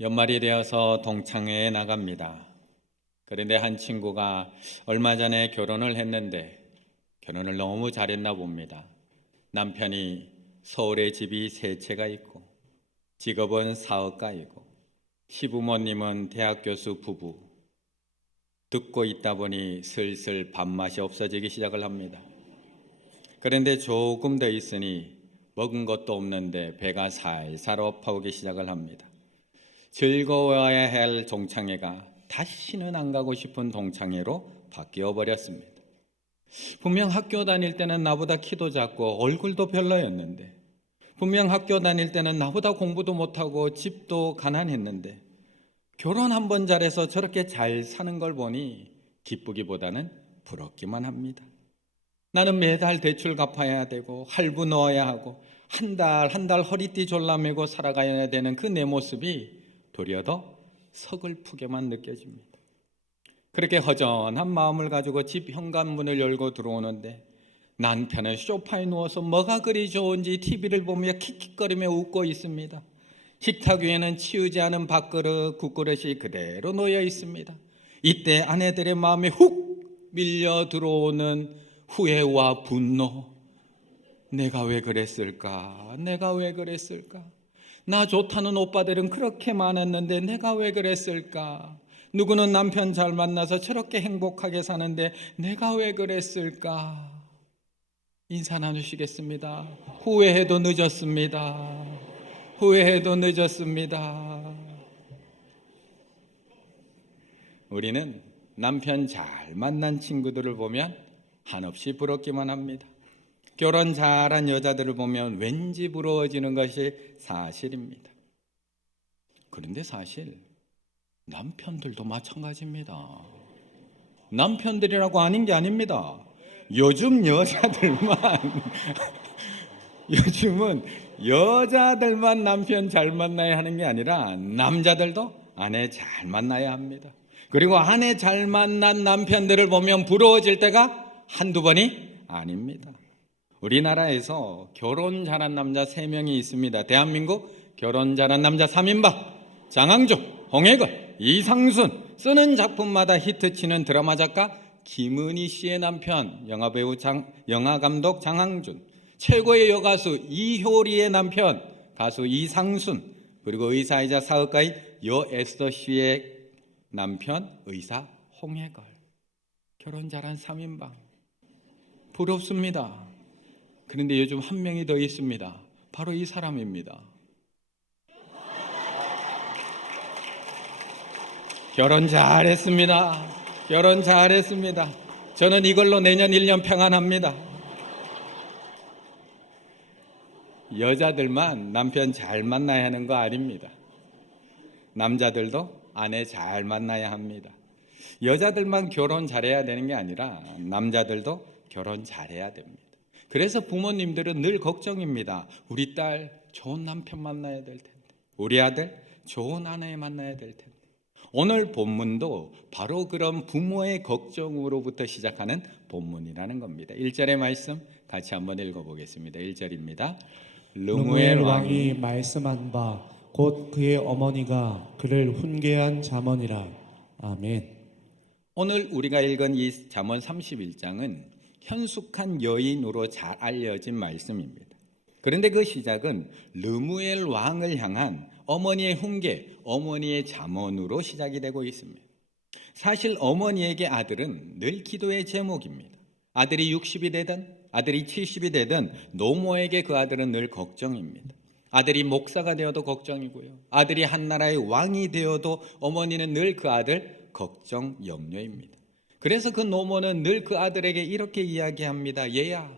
연말이 되어서 동창회에 나갑니다. 그런데 한 친구가 얼마 전에 결혼을 했는데 결혼을 너무 잘했나 봅니다. 남편이 서울에 집이 세 채가 있고 직업은 사업가이고 시부모님은 대학 교수 부부. 듣고 있다 보니 슬슬 밥맛이 없어지기 시작을 합니다. 그런데 조금 더 있으니 먹은 것도 없는데 배가 살살 아파오기 시작을 합니다. 즐거워야 할 동창회가 다시는 안 가고 싶은 동창회로 바뀌어 버렸습니다. 분명 학교 다닐 때는 나보다 키도 작고 얼굴도 별로였는데, 분명 학교 다닐 때는 나보다 공부도 못하고 집도 가난했는데, 결혼 한 번 잘해서 저렇게 잘 사는 걸 보니 기쁘기보다는 부럽기만 합니다. 나는 매달 대출 갚아야 되고 할부 넣어야 하고 한 달 한 달 허리띠 졸라매고 살아가야 되는 그 내 모습이 도리어 더 서글프게만 느껴집니다. 그렇게 허전한 마음을 가지고 집 현관문을 열고 들어오는데 남편은 소파에 누워서 뭐가 그리 좋은지 TV를 보며 킥킥거리며 웃고 있습니다. 식탁 위에는 치우지 않은 밥그릇, 국그릇이 그대로 놓여 있습니다. 이때 아내들의 마음에 훅 밀려 들어오는 후회와 분노. 내가 왜 그랬을까? 내가 왜 그랬을까? 나 좋다는 오빠들은 그렇게 많았는데 내가 왜 그랬을까? 누구는 남편 잘 만나서 저렇게 행복하게 사는데 내가 왜 그랬을까? 인사 나누시겠습니다. 후회해도 늦었습니다. 후회해도 늦었습니다. 우리는 남편 잘 만난 친구들을 보면 한없이 부럽기만 합니다. 결혼 잘한 여자들을 보면 왠지 부러워지는 것이 사실입니다. 그런데 사실 남편들도 마찬가지입니다. 남편들이라고 아닌 게 아닙니다. 요즘 요즘은 여자들만 남편 잘 만나야 하는 게 아니라 남자들도 아내 잘 만나야 합니다. 그리고 아내 잘 만난 남편들을 보면 부러워질 때가 한두 번이 아닙니다. 우리나라에서 결혼 잘한 남자 3명이 있습니다. 대한민국 결혼 잘한 남자 3인방 장항준, 홍해걸, 이상순. 쓰는 작품마다 히트치는 드라마 작가 김은희 씨의 남편, 영화배우 영화감독 장항준, 최고의 여가수 이효리의 남편 가수 이상순, 그리고 의사이자 사업가인 여에스더 씨의 남편 의사 홍해걸. 결혼 잘한 3인방 부럽습니다. 그런데 요즘 한 명이 더 있습니다. 바로 이 사람입니다. 결혼 잘했습니다. 결혼 잘했습니다. 저는 이걸로 내년 1년 평안합니다. 여자들만 남편 잘 만나야 하는 거 아닙니다. 남자들도 아내 잘 만나야 합니다. 여자들만 결혼 잘해야 되는 게 아니라 남자들도 결혼 잘해야 됩니다. 그래서 부모님들은 늘 걱정입니다. 우리 딸 좋은 남편 만나야 될 텐데, 우리 아들 좋은 아내 만나야 될 텐데. 오늘 본문도 바로 그런 부모의 걱정으로부터 시작하는 본문이라는 겁니다. 1절의 말씀 같이 한번 읽어보겠습니다. 1절입니다. 르무엘 왕이 말씀한 바 곧 그의 어머니가 그를 훈계한 잠언이라. 아멘. 오늘 우리가 읽은 이 잠언 31장은 현숙한 여인으로 잘 알려진 말씀입니다. 그런데 그 시작은 르무엘 왕을 향한 어머니의 훈계, 어머니의 잠언으로 시작이 되고 있습니다. 사실 어머니에게 아들은 늘 기도의 제목입니다. 아들이 60이 되든 아들이 70이 되든 노모에게 그 아들은 늘 걱정입니다. 아들이 목사가 되어도 걱정이고요. 아들이 한 나라의 왕이 되어도 어머니는 늘 그 아들 걱정, 염려입니다. 그래서 그 노모는 늘 그 아들에게 이렇게 이야기합니다. 얘야,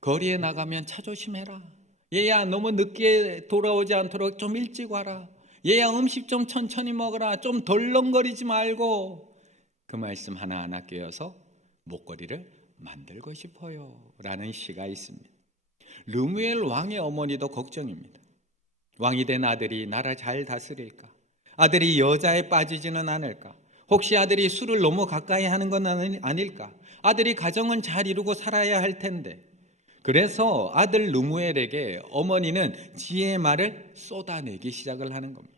거리에 나가면 차 조심해라. 얘야, 너무 늦게 돌아오지 않도록 좀 일찍 와라. 얘야, 음식 좀 천천히 먹어라. 좀 덜렁거리지 말고. 그 말씀 하나하나 꿰어서 목걸이를 만들고 싶어요 라는 시가 있습니다. 르무엘 왕의 어머니도 걱정입니다. 왕이 된 아들이 나라 잘 다스릴까? 아들이 여자에 빠지지는 않을까? 혹시 아들이 술을 너무 가까이 하는 건 아닐까? 아들이 가정은 잘 이루고 살아야 할 텐데. 그래서 아들 르무엘에게 어머니는 지혜의 말을 쏟아내기 시작을 하는 겁니다.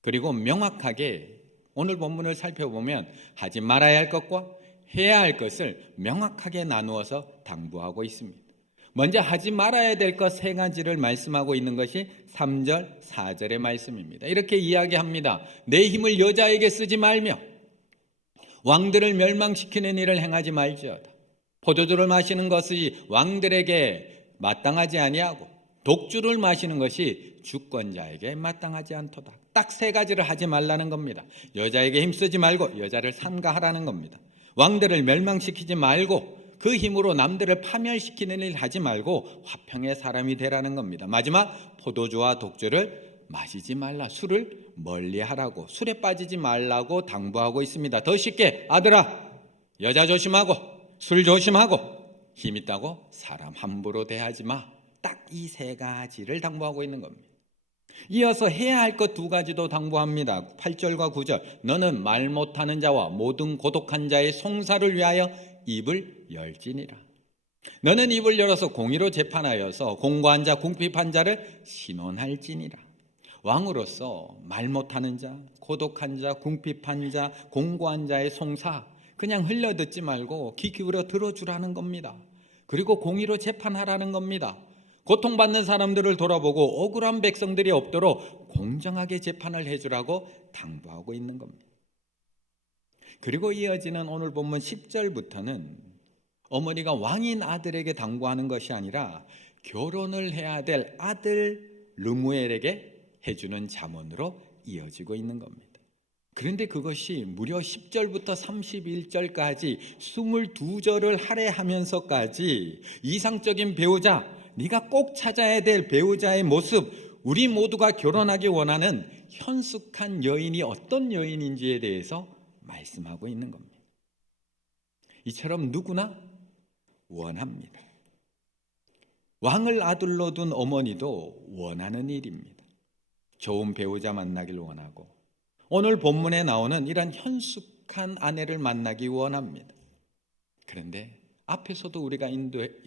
그리고 명확하게 오늘 본문을 살펴보면 하지 말아야 할 것과 해야 할 것을 명확하게 나누어서 당부하고 있습니다. 먼저 하지 말아야 될 것 세 가지를 말씀하고 있는 것이 3절, 4절의 말씀입니다. 이렇게 이야기합니다. 내 힘을 여자에게 쓰지 말며 왕들을 멸망시키는 일을 행하지 말지어다. 포도주를 마시는 것이 왕들에게 마땅하지 아니하고 독주를 마시는 것이 주권자에게 마땅하지 않도다. 딱 세 가지를 하지 말라는 겁니다. 여자에게 힘쓰지 말고 여자를 삼가하라는 겁니다. 왕들을 멸망시키지 말고 그 힘으로 남들을 파멸시키는 일 하지 말고 화평의 사람이 되라는 겁니다. 마지막, 포도주와 독주를 마시지 말라. 술을 멀리하라고, 술에 빠지지 말라고 당부하고 있습니다. 더 쉽게, 아들아, 여자 조심하고 술 조심하고 힘 있다고 사람 함부로 대하지 마. 딱 이 세 가지를 당부하고 있는 겁니다. 이어서 해야 할 것 두 가지도 당부합니다. 8절과 9절. 너는 말 못하는 자와 모든 고독한 자의 송사를 위하여 입을 열지니라. 너는 입을 열어서 공의로 재판하여서 공고한 자 궁핍한 자를 신원할지니라. 왕으로서 말 못하는 자, 고독한 자, 궁핍한 자, 공고한 자의 송사 그냥 흘려듣지 말고 귀 기울여 들어주라는 겁니다. 그리고 공의로 재판하라는 겁니다. 고통받는 사람들을 돌아보고 억울한 백성들이 없도록 공정하게 재판을 해주라고 당부하고 있는 겁니다. 그리고 이어지는 오늘 본문 10절부터는 어머니가 왕인 아들에게 당부하는 것이 아니라 결혼을 해야 될 아들 르무엘에게 해주는 잠언으로 이어지고 있는 겁니다. 그런데 그것이 무려 10절부터 31절까지 22절을 할애하면서까지 이상적인 배우자, 네가 꼭 찾아야 될 배우자의 모습, 우리 모두가 결혼하기 원하는 현숙한 여인이 어떤 여인인지에 대해서 말씀하고 있는 겁니다. 이처럼 누구나 원합니다. 왕을 아들로 둔 어머니도 원하는 일입니다. 좋은 배우자 만나길 원하고 오늘 본문에 나오는 이런 현숙한 아내를 만나기 원합니다. 그런데 앞에서도 우리가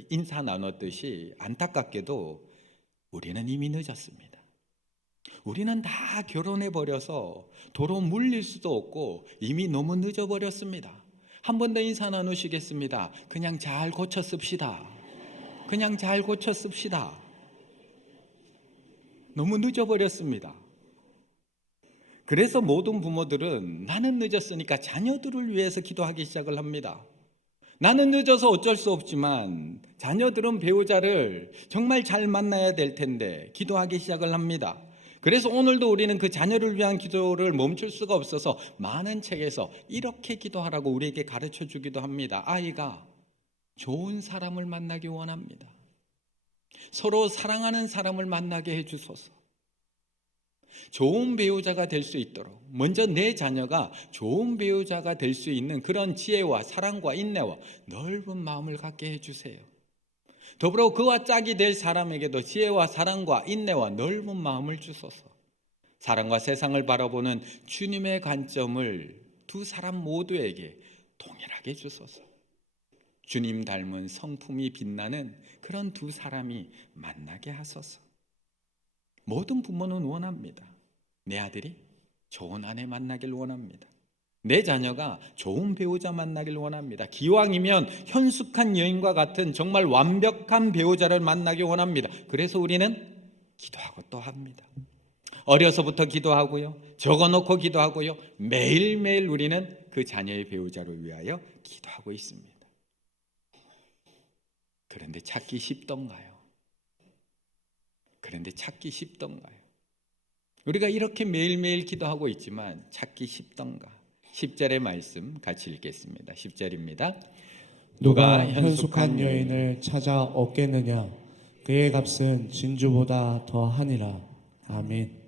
인사 나눴듯이 안타깝게도 우리는 이미 늦었습니다. 우리는 다 결혼해버려서 도로 물릴 수도 없고 이미 너무 늦어버렸습니다. 한 번 더 인사 나누시겠습니다. 그냥 잘 고쳐 씁시다. 그냥 잘 고쳐 씁시다. 너무 늦어버렸습니다. 그래서 모든 부모들은 나는 늦었으니까 자녀들을 위해서 기도하기 시작을 합니다. 나는 늦어서 어쩔 수 없지만 자녀들은 배우자를 정말 잘 만나야 될 텐데 기도하기 시작을 합니다. 그래서 오늘도 우리는 그 자녀를 위한 기도를 멈출 수가 없어서 많은 책에서 이렇게 기도하라고 우리에게 가르쳐 주기도 합니다. 아이가 좋은 사람을 만나기 원합니다. 서로 사랑하는 사람을 만나게 해주소서. 좋은 배우자가 될 수 있도록 먼저 내 자녀가 좋은 배우자가 될 수 있는 그런 지혜와 사랑과 인내와 넓은 마음을 갖게 해주세요. 더불어 그와 짝이 될 사람에게도 지혜와 사랑과 인내와 넓은 마음을 주소서. 사랑과 세상을 바라보는 주님의 관점을 두 사람 모두에게 동일하게 주소서. 주님 닮은 성품이 빛나는 그런 두 사람이 만나게 하소서. 모든 부모는 원합니다. 내 아들이 좋은 아내 만나길 원합니다. 내 자녀가 좋은 배우자 만나길 원합니다. 기왕이면 현숙한 여인과 같은 정말 완벽한 배우자를 만나기 원합니다. 그래서 우리는 기도하고 또 합니다. 어려서부터 기도하고요. 적어놓고 기도하고요. 매일매일 우리는 그 자녀의 배우자를 위하여 기도하고 있습니다. 그런데 찾기 쉽던가요? 그런데 찾기 쉽던가요? 우리가 이렇게 매일매일 기도하고 있지만 찾기 쉽던가? 10절의 말씀 같이 읽겠습니다. 10절입니다. 누가 현숙한 여인을 찾아 얻겠느냐? 그의 값은 진주보다 더하니라. 아멘.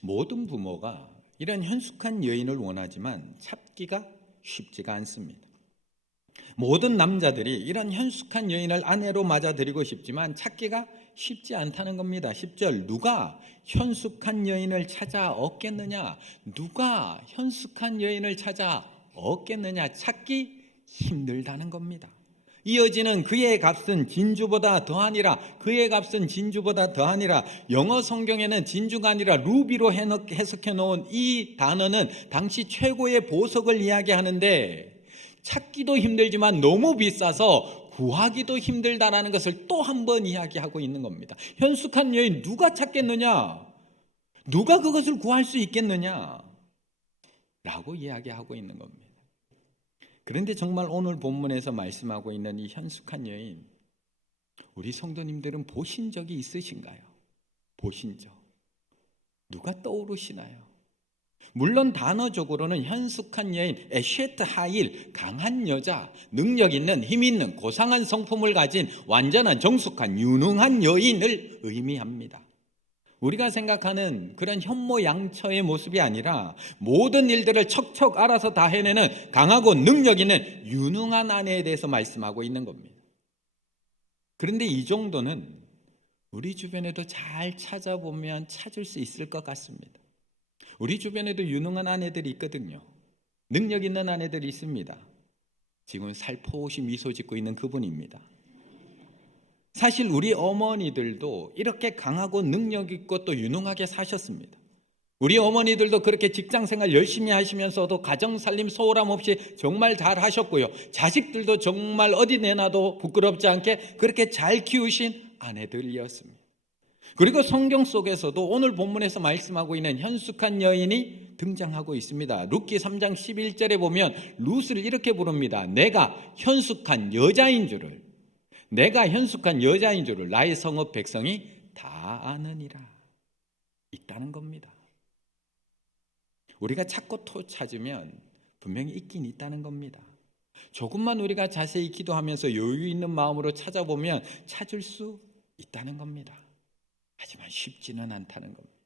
모든 부모가 이런 현숙한 여인을 원하지만 찾기가 쉽지가 않습니다. 모든 남자들이 이런 현숙한 여인을 아내로 맞아들이고 싶지만 찾기가 쉽지 않다는 겁니다. 10절 누가 현숙한 여인을 찾아 얻겠느냐? 누가 현숙한 여인을 찾아 얻겠느냐? 찾기 힘들다는 겁니다. 이어지는 그의 값은 진주보다 더하니라. 그의 값은 진주보다 더하니라. 영어 성경에는 진주가 아니라 루비로 해석해 놓은 이 단어는 당시 최고의 보석을 이야기하는데 찾기도 힘들지만 너무 비싸서 구하기도 힘들다라는 것을 또 한 번 이야기하고 있는 겁니다. 현숙한 여인 누가 찾겠느냐? 누가 그것을 구할 수 있겠느냐? 라고 이야기하고 있는 겁니다. 그런데 정말 오늘 본문에서 말씀하고 있는 이 현숙한 여인, 우리 성도님들은 보신 적이 있으신가요? 보신 적. 누가 떠오르시나요? 물론 단어적으로는 현숙한 여인, 에쉐트 하일, 강한 여자, 능력 있는, 힘 있는, 고상한 성품을 가진 완전한, 정숙한, 유능한 여인을 의미합니다. 우리가 생각하는 그런 현모양처의 모습이 아니라 모든 일들을 척척 알아서 다 해내는 강하고 능력 있는 유능한 아내에 대해서 말씀하고 있는 겁니다. 그런데 이 정도는 우리 주변에도 잘 찾아보면 찾을 수 있을 것 같습니다. 우리 주변에도 유능한 아내들이 있거든요. 능력 있는 아내들이 있습니다. 지금 살포시 미소 짓고 있는 그분입니다. 사실 우리 어머니들도 이렇게 강하고 능력 있고 또 유능하게 사셨습니다. 우리 어머니들도 그렇게 직장생활 열심히 하시면서도 가정살림 소홀함 없이 정말 잘 하셨고요. 자식들도 정말 어디 내놔도 부끄럽지 않게 그렇게 잘 키우신 아내들이었습니다. 그리고 성경 속에서도 오늘 본문에서 말씀하고 있는 현숙한 여인이 등장하고 있습니다. 룻기 3장 11절에 보면 룻을 이렇게 부릅니다. 내가 현숙한 여자인 줄을 나의 성읍 백성이 다 아느니라. 있다는 겁니다. 우리가 찾고 또 찾으면 분명히 있긴 있다는 겁니다. 조금만 우리가 자세히 기도하면서 여유 있는 마음으로 찾아보면 찾을 수 있다는 겁니다. 하지만 쉽지는 않다는 겁니다.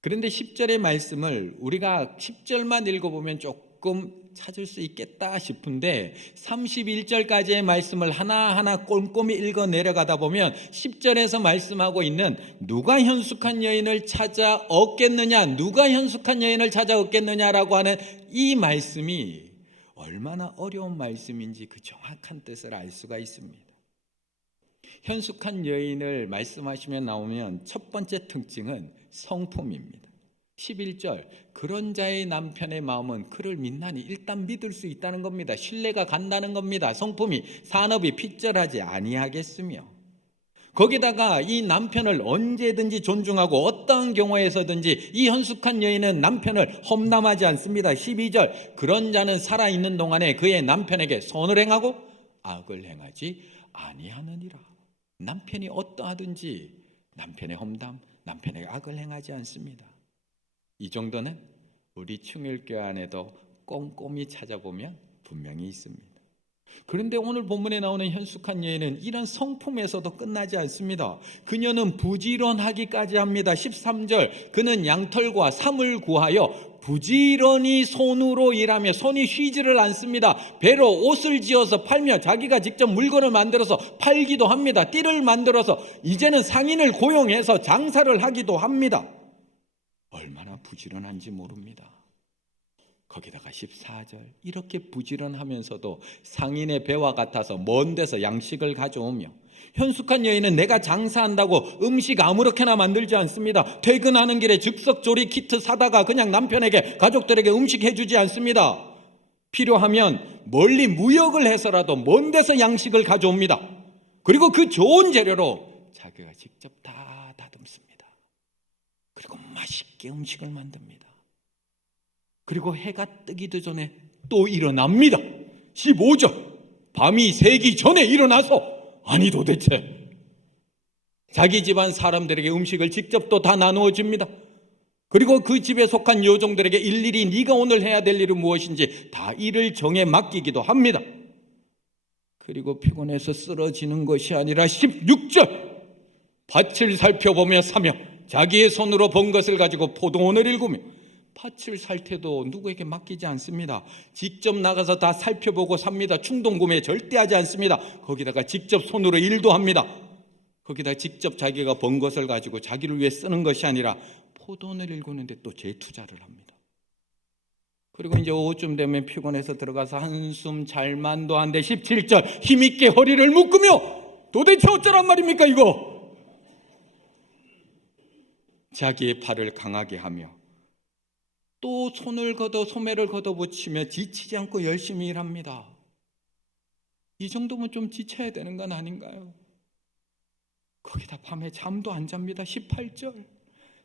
그런데 10절의 말씀을 우리가 10절만 읽어보면 조금 찾을 수 있겠다 싶은데 31절까지의 말씀을 하나하나 꼼꼼히 읽어 내려가다 보면 10절에서 말씀하고 있는 누가 현숙한 여인을 찾아 얻겠느냐, 누가 현숙한 여인을 찾아 얻겠느냐라고 하는 이 말씀이 얼마나 어려운 말씀인지 그 정확한 뜻을 알 수가 있습니다. 현숙한 여인을 말씀하시면 나오면 첫 번째 특징은 성품입니다. 11절 그런 자의 남편의 마음은 그를 믿나니, 일단 믿을 수 있다는 겁니다. 신뢰가 간다는 겁니다. 성품이 산업이 핏절하지 아니하겠으며, 거기다가 이 남편을 언제든지 존중하고 어떠한 경우에서든지 이 현숙한 여인은 남편을 험담하지 않습니다. 12절 그런 자는 살아있는 동안에 그의 남편에게 선을 행하고 악을 행하지 아니하느니라. 남편이 어떠하든지 남편의 험담, 남편의 악을 행하지 않습니다. 이 정도는 우리 충일교회 안에도 꼼꼼히 찾아보면 분명히 있습니다. 그런데 오늘 본문에 나오는 현숙한 여인은 이런 성품에서도 끝나지 않습니다. 그녀는 부지런하기까지 합니다. 13절 그는 양털과 삼을 구하여 부지런히 손으로 일하며 손이 쉬지를 않습니다. 배로 옷을 지어서 팔며 자기가 직접 물건을 만들어서 팔기도 합니다. 띠를 만들어서 이제는 상인을 고용해서 장사를 하기도 합니다. 얼마나 부지런한지 모릅니다. 거기다가 14절 이렇게 부지런하면서도 상인의 배와 같아서 먼 데서 양식을 가져오며, 현숙한 여인은 내가 장사한다고 음식 아무렇게나 만들지 않습니다. 퇴근하는 길에 즉석조리 키트 사다가 그냥 남편에게 가족들에게 음식 해주지 않습니다. 필요하면 멀리 무역을 해서라도 먼 데서 양식을 가져옵니다. 그리고 그 좋은 재료로 자기가 직접 다 다듬습니다. 그리고 맛있게 음식을 만듭니다. 그리고 해가 뜨기도 전에 또 일어납니다. 15절 밤이 새기 전에 일어나서, 아니 도대체 자기 집안 사람들에게 음식을 직접 또 다 나누어 줍니다. 그리고 그 집에 속한 여종들에게 일일이 네가 오늘 해야 될 일은 무엇인지 다 일을 정해 맡기기도 합니다. 그리고 피곤해서 쓰러지는 것이 아니라 16절 밭을 살펴보며 사며 자기의 손으로 번 것을 가지고 포도원을 일구며, 밭을 살 때도 누구에게 맡기지 않습니다. 직접 나가서 다 살펴보고 삽니다. 충동구매 절대 하지 않습니다. 거기다가 직접 손으로 일도 합니다. 거기다 직접 자기가 번 것을 가지고 자기를 위해 쓰는 것이 아니라 포도원을 일구는데 또 재투자를 합니다. 그리고 이제 오후쯤 되면 피곤해서 들어가서 한숨 잘만도 한데 17절 힘있게 허리를 묶으며 도대체 어쩌란 말입니까 이거? 자기의 팔을 강하게 하며 또 손을 걷어 소매를 걷어붙이며 지치지 않고 열심히 일합니다. 이 정도면 좀 지쳐야 되는 건 아닌가요? 거기다 밤에 잠도 안 잡니다. 18절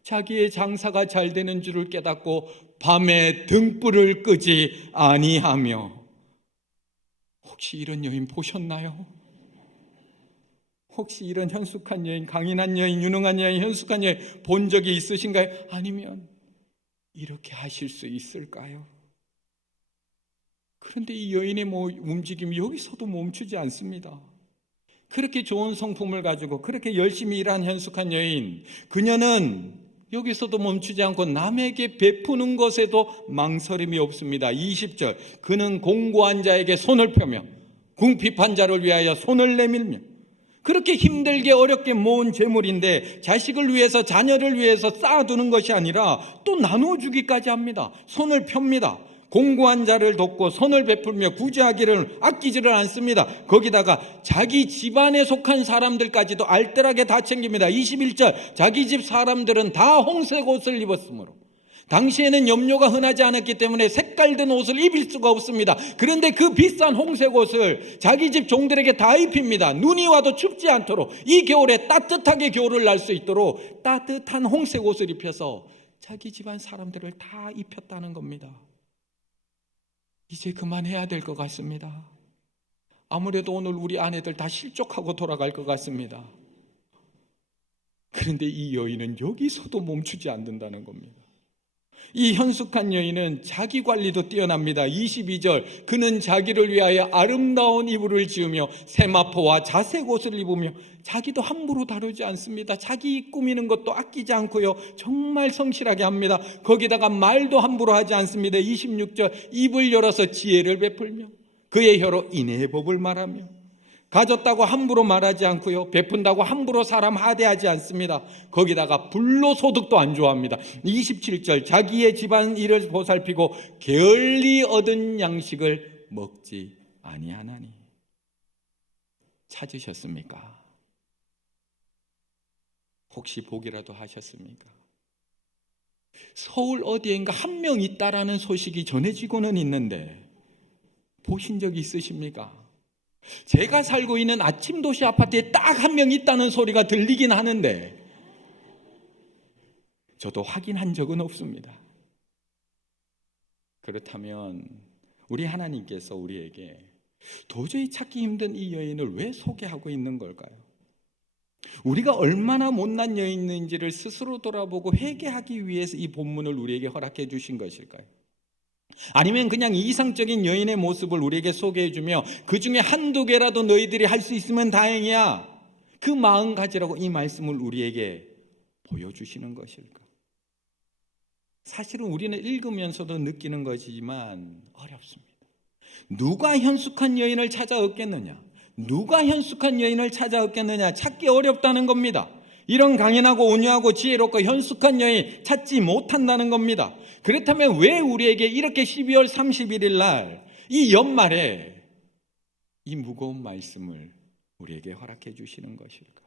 자기의 장사가 잘 되는 줄을 깨닫고 밤에 등불을 끄지 아니하며. 혹시 이런 여인 보셨나요? 혹시 이런 현숙한 여인, 강인한 여인, 유능한 여인, 현숙한 여인 본 적이 있으신가요? 아니면 이렇게 하실 수 있을까요? 그런데 이 여인의 움직임이 여기서도 멈추지 않습니다. 그렇게 좋은 성품을 가지고 그렇게 열심히 일한 현숙한 여인, 그녀는 여기서도 멈추지 않고 남에게 베푸는 것에도 망설임이 없습니다. 20절 그는 공고한 자에게 손을 펴며 궁핍한 자를 위하여 손을 내밀며. 그렇게 힘들게 어렵게 모은 재물인데 자식을 위해서 자녀를 위해서 쌓아두는 것이 아니라 또 나눠주기까지 합니다. 손을 펴니다. 공고한 자를 돕고 손을 베풀며 구제하기를 아끼지를 않습니다. 거기다가 자기 집안에 속한 사람들까지도 알뜰하게 다 챙깁니다. 21절 자기 집 사람들은 다 홍색 옷을 입었으므로 당시에는 염료가 흔하지 않았기 때문에 색깔든 옷을 입을 수가 없습니다. 그런데 그 비싼 홍색 옷을 자기 집 종들에게 다 입힙니다. 눈이 와도 춥지 않도록, 이 겨울에 따뜻하게 겨울을 날 수 있도록 따뜻한 홍색 옷을 입혀서 자기 집안 사람들을 다 입혔다는 겁니다. 이제 그만해야 될 것 같습니다. 아무래도 오늘 우리 아내들 다 실족하고 돌아갈 것 같습니다. 그런데 이 여인은 여기서도 멈추지 않는다는 겁니다. 이 현숙한 여인은 자기 관리도 뛰어납니다. 22절 그는 자기를 위하여 아름다운 이불을 지으며 세마포와 자색 옷을 입으며 자기도 함부로 다루지 않습니다. 자기 꾸미는 것도 아끼지 않고요, 정말 성실하게 합니다. 거기다가 말도 함부로 하지 않습니다. 26절 입을 열어서 지혜를 베풀며 그의 혀로 인애의 법을 말하며. 가졌다고 함부로 말하지 않고요, 베푼다고 함부로 사람 하대하지 않습니다. 거기다가 불로소득도 안 좋아합니다. 27절 자기의 집안 일을 보살피고 게을리 얻은 양식을 먹지 아니하나니. 찾으셨습니까? 혹시 보기라도 하셨습니까? 서울 어디엔가 한 명 있다라는 소식이 전해지고는 있는데 보신 적 있으십니까? 제가 살고 있는 아침도시 아파트에 딱 한 명 있다는 소리가 들리긴 하는데 저도 확인한 적은 없습니다. 그렇다면 우리 하나님께서 우리에게 도저히 찾기 힘든 이 여인을 왜 소개하고 있는 걸까요? 우리가 얼마나 못난 여인인지를 스스로 돌아보고 회개하기 위해서 이 본문을 우리에게 허락해 주신 것일까요? 아니면 그냥 이상적인 여인의 모습을 우리에게 소개해주며 그 중에 한두 개라도 너희들이 할 수 있으면 다행이야, 그 마음 가지라고 이 말씀을 우리에게 보여주시는 것일까? 사실은 우리는 읽으면서도 느끼는 것이지만 어렵습니다. 누가 현숙한 여인을 찾아 얻겠느냐? 누가 현숙한 여인을 찾아 얻겠느냐? 찾기 어렵다는 겁니다. 이런 강인하고 온유하고 지혜롭고 현숙한 여인 찾지 못한다는 겁니다. 그렇다면 왜 우리에게 이렇게 12월 31일 날 이 연말에 이 무거운 말씀을 우리에게 허락해 주시는 것일까?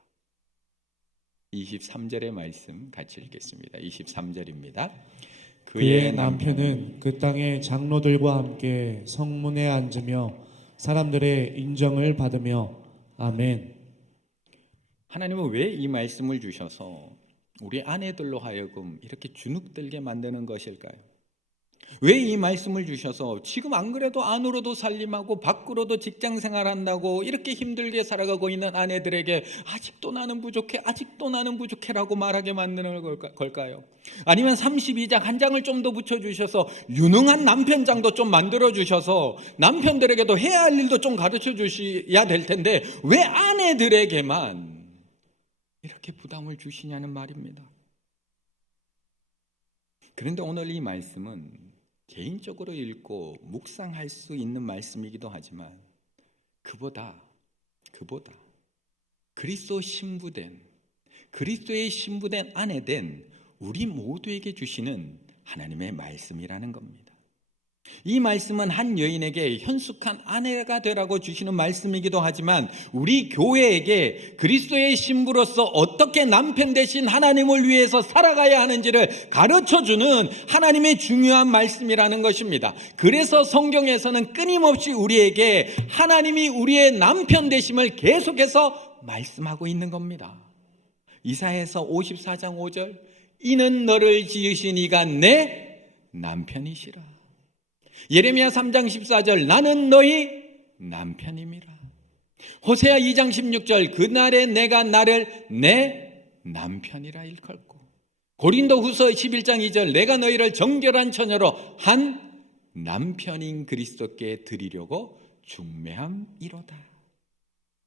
23절의 말씀 같이 읽겠습니다. 23절입니다. 그의 남편은 그 땅의 장로들과 함께 성문에 앉으며 사람들의 인정을 받으며. 아멘. 하나님은 왜 이 말씀을 주셔서 우리 아내들로 하여금 이렇게 주눅들게 만드는 것일까요? 왜 이 말씀을 주셔서 지금 안 그래도 안으로도 살림하고 밖으로도 직장 생활한다고 이렇게 힘들게 살아가고 있는 아내들에게 아직도 나는 부족해, 아직도 나는 부족해라고 말하게 만드는 걸까요? 아니면 32장 한 장을 좀 더 붙여주셔서 유능한 남편장도 좀 만들어주셔서 남편들에게도 해야 할 일도 좀 가르쳐 주셔야 될 텐데 왜 아내들에게만 이렇게 부담을 주시냐는 말입니다. 그런데 오늘 이 말씀은 개인적으로 읽고 묵상할 수 있는 말씀이기도 하지만 그보다 그리스도의 신부된 아내 된 우리 모두에게 주시는 하나님의 말씀이라는 겁니다. 이 말씀은 한 여인에게 현숙한 아내가 되라고 주시는 말씀이기도 하지만 우리 교회에게 그리스도의 신부로서 어떻게 남편 대신 하나님을 위해서 살아가야 하는지를 가르쳐주는 하나님의 중요한 말씀이라는 것입니다. 그래서 성경에서는 끊임없이 우리에게 하나님이 우리의 남편 되심을 계속해서 말씀하고 있는 겁니다. 이사야서 54장 5절, 이는 너를 지으신 이가 내 남편이시라. 예레미야 3장 14절, 나는 너희 남편임이라. 호세아 2장 16절, 그날에 내가 나를 내 남편이라 일컬고. 고린도후서 11장 2절, 내가 너희를 정결한 처녀로 한 남편인 그리스도께 드리려고 중매함이로다.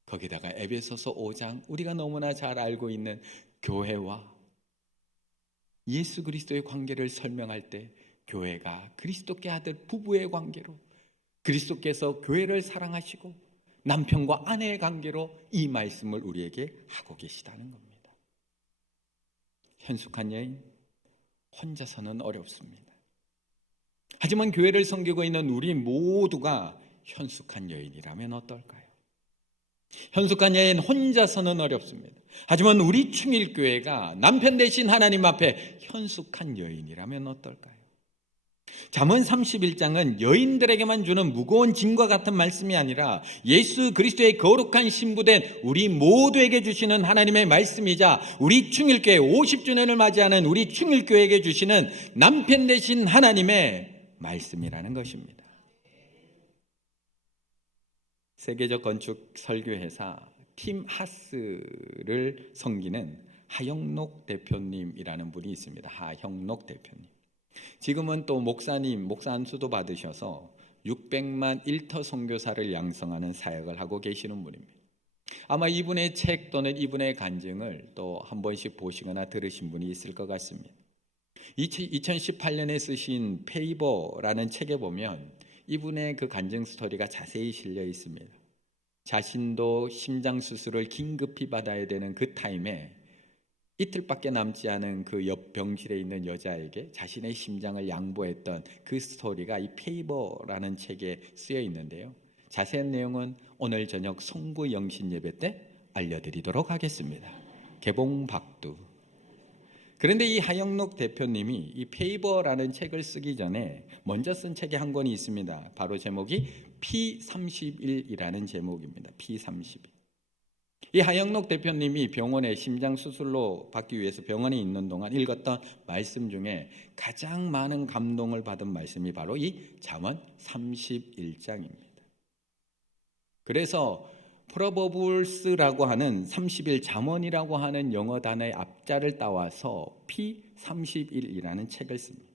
거기다가 에베소서 5장, 우리가 너무나 잘 알고 있는 교회와 예수 그리스도의 관계를 설명할 때 교회가 그리스도께 아들 부부의 관계로, 그리스도께서 교회를 사랑하시고 남편과 아내의 관계로 이 말씀을 우리에게 하고 계시다는 겁니다. 현숙한 여인, 혼자서는 어렵습니다. 하지만 교회를 섬기고 있는 우리 모두가 현숙한 여인이라면 어떨까요? 현숙한 여인 혼자서는 어렵습니다. 하지만 우리 충일교회가 남편 대신 하나님 앞에 현숙한 여인이라면 어떨까요? 잠언 31장은 여인들에게만 주는 무거운 짐과 같은 말씀이 아니라 예수 그리스도의 거룩한 신부된 우리 모두에게 주시는 하나님의 말씀이자 우리 충일교회 50주년을 맞이하는 우리 충일교회에게 주시는 남편 대신 하나님의 말씀이라는 것입니다. 세계적 건축 설교회사 팀 하스를 섬기는 하영록 대표님이라는 분이 있습니다. 하영록 대표님. 지금은 또 목사님, 목사 안수도 받으셔서 600만 일터 선교사를 양성하는 사역을 하고 계시는 분입니다. 아마 이분의 책 또는 이분의 간증을 또 한 번씩 보시거나 들으신 분이 있을 것 같습니다. 2018년에 쓰신 페이버라는 책에 보면 이분의 그 간증 스토리가 자세히 실려 있습니다. 자신도 심장 수술을 긴급히 받아야 되는 그 타임에 이틀밖에 남지 않은 그 옆 병실에 있는 여자에게 자신의 심장을 양보했던 그 스토리가 이 페이버라는 책에 쓰여 있는데요. 자세한 내용은 오늘 저녁 송구 영신 예배 때 알려드리도록 하겠습니다. 개봉박두. 그런데 이 하영록 대표님이 이 페이버라는 책을 쓰기 전에 먼저 쓴 책이 한 권이 있습니다. 바로 제목이 P31이라는 제목입니다. P31. 이 하영록 대표님이 병원에 심장 수술로 받기 위해서 병원에 있는 동안 읽었던 말씀 중에 가장 많은 감동을 받은 말씀이 바로 이 잠언 31장입니다. 그래서 프로버블스라고 하는 30일 잠언이라고 하는 영어 단어의 앞자를 따와서 P31이라는 책을 씁니다.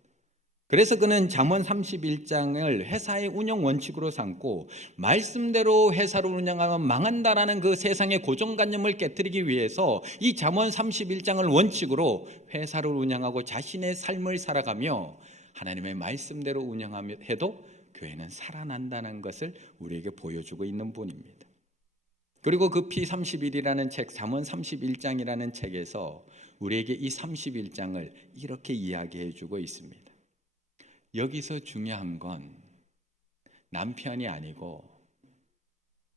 그래서 그는 잠언 31장을 회사의 운영 원칙으로 삼고 말씀대로 회사를 운영하면 망한다라는 그 세상의 고정관념을 깨뜨리기 위해서 이 잠언 31장을 원칙으로 회사를 운영하고 자신의 삶을 살아가며 하나님의 말씀대로 운영하며 해도 교회는 살아난다는 것을 우리에게 보여주고 있는 분입니다. 그리고 그 P31이라는 책, 잠언 31장이라는 책에서 우리에게 이 31장을 이렇게 이야기해 주고 있습니다. 여기서 중요한 건 남편이 아니고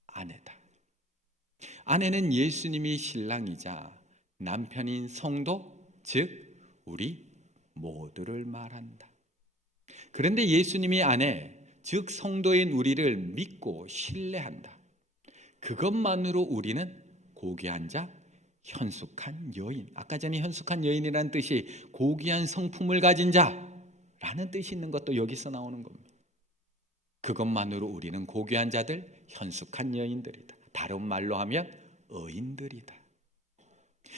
아내다. 아내는 예수님이 신랑이자 남편인 성도, 즉 우리 모두를 말한다. 그런데 예수님이 아내, 즉 성도인 우리를 믿고 신뢰한다. 그것만으로 우리는 고귀한 자, 현숙한 여인. 아까 전에 현숙한 여인이라는 뜻이 고귀한 성품을 가진 자라는 뜻이 있는 것도 여기서 나오는 겁니다. 그것만으로 우리는 고귀한 자들, 현숙한 여인들이다. 다른 말로 하면 의인들이다.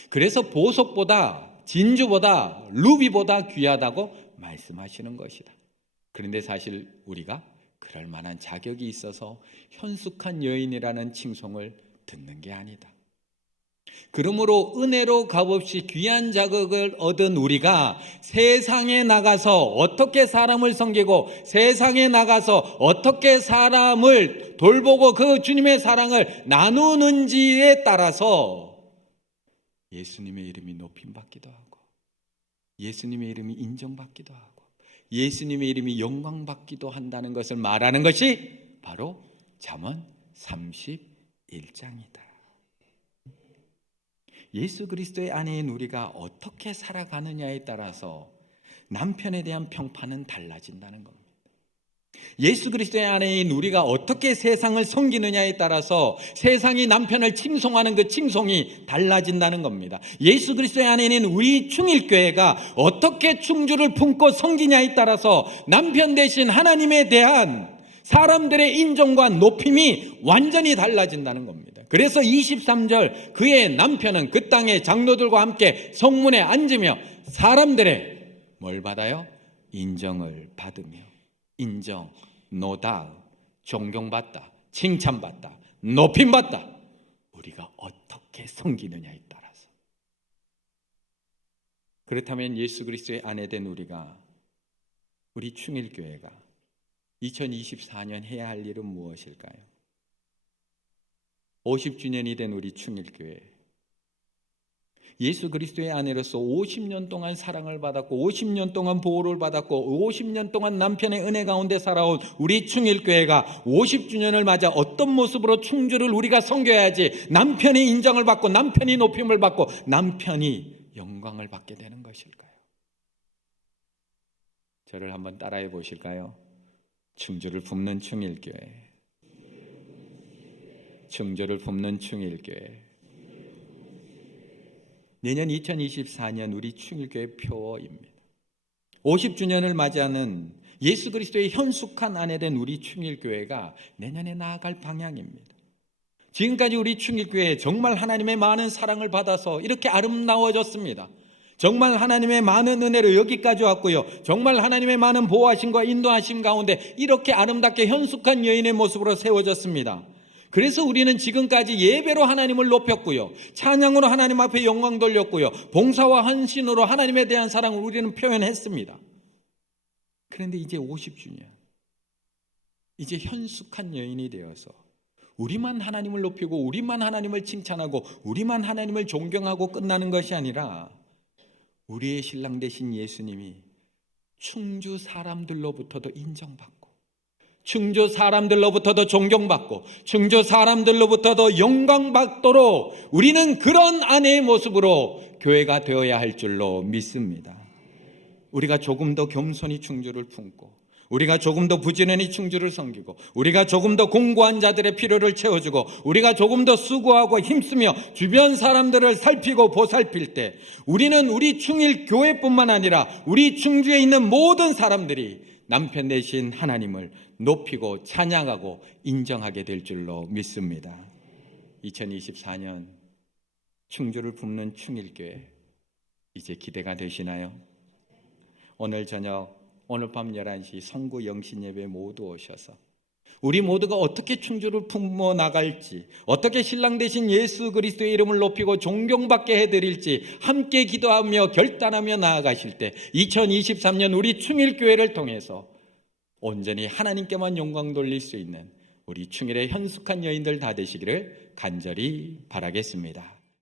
그래서 보석보다, 진주보다, 루비보다 귀하다고 말씀하시는 것이다. 그런데 사실 우리가 그럴 만한 자격이 있어서 현숙한 여인이라는 칭송을 듣는 게 아니다. 그러므로 은혜로 값없이 귀한 자격을 얻은 우리가 세상에 나가서 어떻게 사람을 섬기고 세상에 나가서 어떻게 사람을 돌보고 그 주님의 사랑을 나누는지에 따라서 예수님의 이름이 높임받기도 하고 예수님의 이름이 인정받기도 하고 예수님의 이름이 영광받기도 한다는 것을 말하는 것이 바로 잠언 31장이다. 예수 그리스도의 아내인 우리가 어떻게 살아가느냐에 따라서 남편에 대한 평판은 달라진다는 겁니다. 예수 그리스도의 아내인 우리가 어떻게 세상을 섬기느냐에 따라서 세상이 남편을 칭송하는 그 칭송이 달라진다는 겁니다. 예수 그리스도의 아내인 우리 충일교회가 어떻게 충주를 품고 섬기냐에 따라서 남편 대신 하나님에 대한 사람들의 인정과 높임이 완전히 달라진다는 겁니다. 그래서 23절 그의 남편은 그 땅의 장로들과 함께 성문에 앉으며 사람들의 뭘 받아요? 인정을 받으며. 인정, 노다, 존경받다, 칭찬받다, 높임받다. 우리가 어떻게 섬기느냐에 따라서. 그렇다면 예수 그리스도의 아내된 우리가, 우리 충일교회가 2024년 해야 할 일은 무엇일까요? 50주년이 된 우리 충일교회, 예수 그리스도의 아내로서 50년 동안 사랑을 받았고 50년 동안 보호를 받았고 50년 동안 남편의 은혜 가운데 살아온 우리 충일교회가 50주년을 맞아 어떤 모습으로 충주를 우리가 섬겨야지 남편이 인정을 받고 남편이 높임을 받고 남편이 영광을 받게 되는 것일까요? 저를 한번 따라해 보실까요? 충주를 품는 충일교회, 충주를 품는 충일교회. 내년 2024년 우리 충일교회 표어입니다. 50주년을 맞이하는 예수 그리스도의 현숙한 아내된 우리 충일교회가 내년에 나아갈 방향입니다. 지금까지 우리 충일교회 정말 하나님의 많은 사랑을 받아서 이렇게 아름다워졌습니다. 정말 하나님의 많은 은혜로 여기까지 왔고요. 정말 하나님의 많은 보호하심과 인도하심 가운데 이렇게 아름답게 현숙한 여인의 모습으로 세워졌습니다. 그래서 우리는 지금까지 예배로 하나님을 높였고요, 찬양으로 하나님 앞에 영광 돌렸고요, 봉사와 헌신으로 하나님에 대한 사랑을 우리는 표현했습니다. 그런데 이제 50주년, 이제 현숙한 여인이 되어서 우리만 하나님을 높이고 우리만 하나님을 칭찬하고 우리만 하나님을 존경하고 끝나는 것이 아니라 우리의 신랑 되신 예수님이 충주 사람들로부터도 인정받고 충주 사람들로부터도 존경받고 충주 사람들로부터도 영광받도록 우리는 그런 아내의 모습으로 교회가 되어야 할 줄로 믿습니다. 우리가 조금 더 겸손히 충주를 품고 우리가 조금 더 부지런히 충주를 섬기고 우리가 조금 더 공고한 자들의 필요를 채워주고 우리가 조금 더 수고하고 힘쓰며 주변 사람들을 살피고 보살필 때 우리는 우리 충일 교회뿐만 아니라 우리 충주에 있는 모든 사람들이 남편 되신 하나님을 높이고 찬양하고 인정하게 될 줄로 믿습니다. 2024년 충주를 품는 충일교회 이제 기대가 되시나요? 오늘 저녁, 오늘 밤 11시 성구 영신예배 모두 오셔서 우리 모두가 어떻게 충주를 품어 나갈지, 어떻게 신랑 되신 예수 그리스도의 이름을 높이고 존경받게 해드릴지 함께 기도하며 결단하며 나아가실 때 2023년 우리 충일교회를 통해서 온전히 하나님께만 영광 돌릴 수 있는 우리 충일의 현숙한 여인들 다 되시기를 간절히 바라겠습니다.